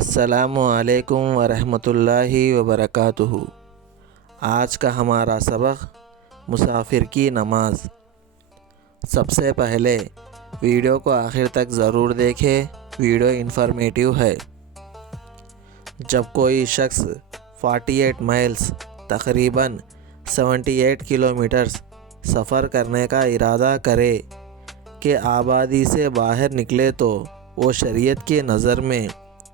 السلام علیکم ورحمۃ اللہ وبرکاتہ۔ آج کا ہمارا سبق مسافر کی نماز۔ سب سے پہلے ویڈیو کو آخر تک ضرور دیکھیں، ویڈیو انفارمیٹیو ہے۔ جب کوئی شخص 48 میلز تقریباً 78 کلومیٹرز سفر کرنے کا ارادہ کرے کہ آبادی سے باہر نکلے تو وہ شریعت کی نظر میں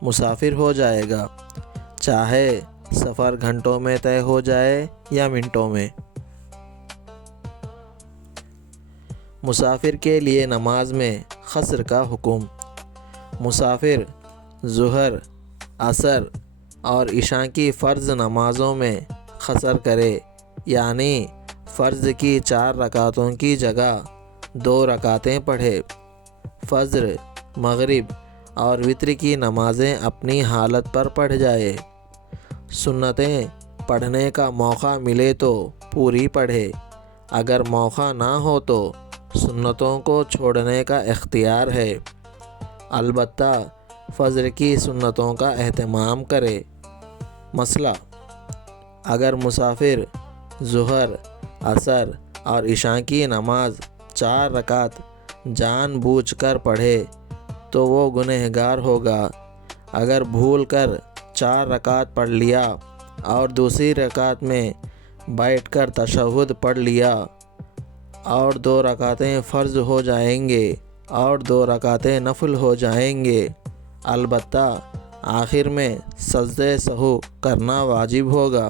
مسافر ہو جائے گا، چاہے سفر گھنٹوں میں طے ہو جائے یا منٹوں میں۔ مسافر کے لیے نماز میں قصر کا حکم۔ مسافر ظہر، عصر اور عشاء کی فرض نمازوں میں قصر کرے، یعنی فرض کی 4 رکعتوں کی جگہ 2 رکعتیں پڑھے۔ فجر، مغرب اور وتر کی نمازیں اپنی حالت پر پڑھ جائے۔ سنتیں پڑھنے کا موقع ملے تو پوری پڑھے، اگر موقع نہ ہو تو سنتوں کو چھوڑنے کا اختیار ہے، البتہ فجر کی سنتوں کا اہتمام کرے۔ مسئلہ: اگر مسافر ظہر، عصر اور عشاء کی نماز 4 رکعت جان بوجھ کر پڑھے تو وہ گنہگار ہوگا۔ اگر بھول کر 4 رکعت پڑھ لیا اور دوسری رکعت میں بیٹھ کر تشہد پڑھ لیا اور 2 رکعتیں فرض ہو جائیں گے اور 2 رکعتیں نفل ہو جائیں گے، البتہ آخر میں سجدہ سہو کرنا واجب ہوگا۔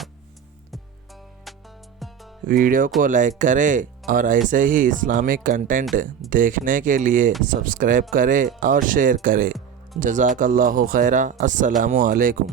ویڈیو کو لائک کریں اور ایسے ہی اسلامک کنٹینٹ دیکھنے کے لیے سبسکرائب کریں اور شیئر کریں۔ جزاک اللہ خیرا۔ السلام علیکم۔